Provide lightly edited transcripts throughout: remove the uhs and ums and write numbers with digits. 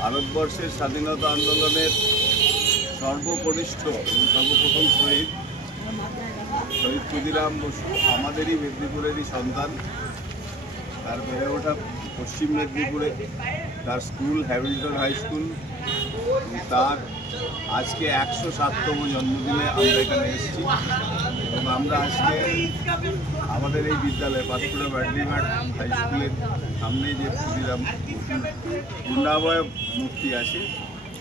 ভারতবর্ষের স্বাধীনতা আন্দোলনের সর্বকনিষ্ঠ সর্বপ্রথম শহীদ ক্ষুদিরাম বসু আমাদেরই মেদিনীপুরেরই সন্তান। তার বেড়ে ওঠা পশ্চিম মেদিনীপুরে, তার স্কুল হ্যামিল্টন হাই স্কুল। তার আজকে 107তম জন্মদিনে আমরা এখানে এসেছি এবং আমরা আজকে আমাদের এই বিদ্যালয়ে পাঁশকুড়া ব্যাডলিঘাট হাই স্কুলের সামনে যে ক্ষুদিরাম পূর্ণাবয় মূর্তি আছে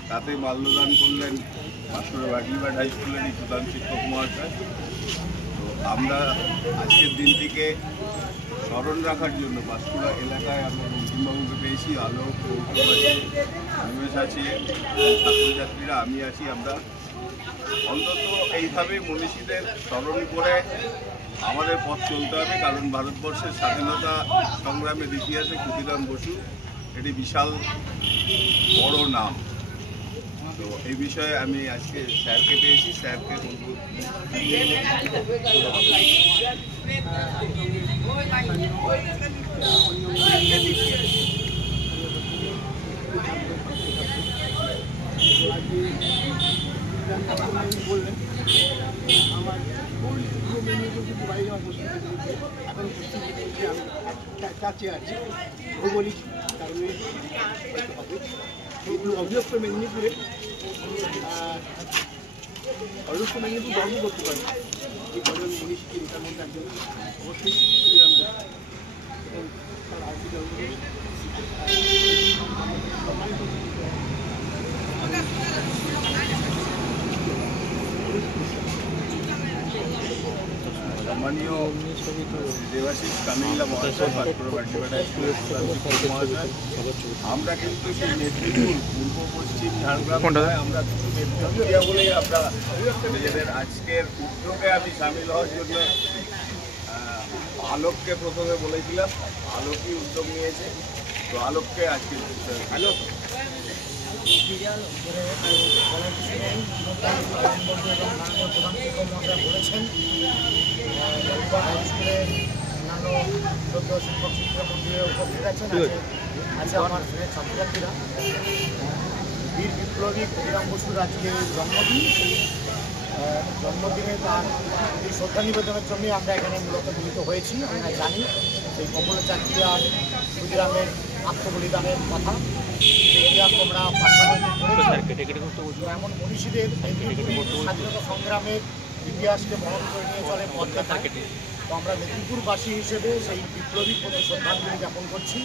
তাতে মাল্যদান করলেন পাঁশকুড়া ব্যাডলিঘাট হাই স্কুলেরই প্রধান শিক্ষক মহাশয়। তো আমরা আজকের দিনটিকে স্মরণ রাখার জন্য পাঁশকুড়া এলাকায় আমরা বঙ্কিমবাবুকে পেয়েছি, আলোক পরিবেশ আছে, ছাত্রছাত্রীরা আমি আছি। আমরা অন্তত এইভাবে মনীষীদের স্মরণ করে আমাদের পথ চলতে হবে, কারণ ভারতবর্ষের স্বাধীনতা সংগ্রামের ইতিহাসে ক্ষুদিরাম বসু এটি বিশাল বড় নাম। তো এই বিষয়ে আমি আজকে স্যারকে পেয়েছি, স্যারকে বলবো বললেন আমার বাইরে এখন চাচে আছে ভৌগোলিক কারণে অবভিয়াস মেদিনীপুরে অবশ্য মেদিনীপুর গর্ব করতে পারে এই ঘটনা মনীষী তার মধ্যে একজন অবশ্যই এবং তার আর্থিক সম্মানীয় দেবাশিস কামিল্লা মহাশয়, পাঁশকুড়া ব্যাডলিঘাট হাই স্কুলের প্রধান শিক্ষক মহাশয়, আমরা কিন্তু সেই মেদিনীপুর পূর্ব পশ্চিম ঝাড়গ্রাম আমরা কিছু মেদিনীপুরিয়া বলেই আমরা নিজেদের আজকের উদ্যোগে আমি সামিল হওয়ার জন্য আলোককে প্রথমে বলেছিলাম, আলোকই উদ্যোগ নিয়েছে। তো আলোককে আজকে আলোক বলেছেন রবিবার হাই স্কুলে অন্যান্য 14 শিক্ষক শিক্ষা মন্ত্রীরা উপস্থিত আছেন। আছে আমার ছাত্রছাত্রীরা। বীর বিপ্লবী ক্ষুদিরাম বসুর আজকে জন্মদিনে তার এই শ্রদ্ধা নিবেদনের জন্যই আমরা এখানে মূলত মিলিত হয়েছি। আমরা জানি সেই কমল চাকরি আর ক্ষুদিরামের আত্মবলিদানের কথা ইতিহাস তোমরা এমন মনীষীদের স্বাধীনতা সংগ্রামের ইতিহাসকে বহন করে নিয়ে চলে পদ্মা থাকে। তো আমরা মেদিনীপুরবাসী হিসেবে সেই বিপ্লবী প্রতি শ্রদ্ধাঞ্জলি জ্ঞাপন করছি।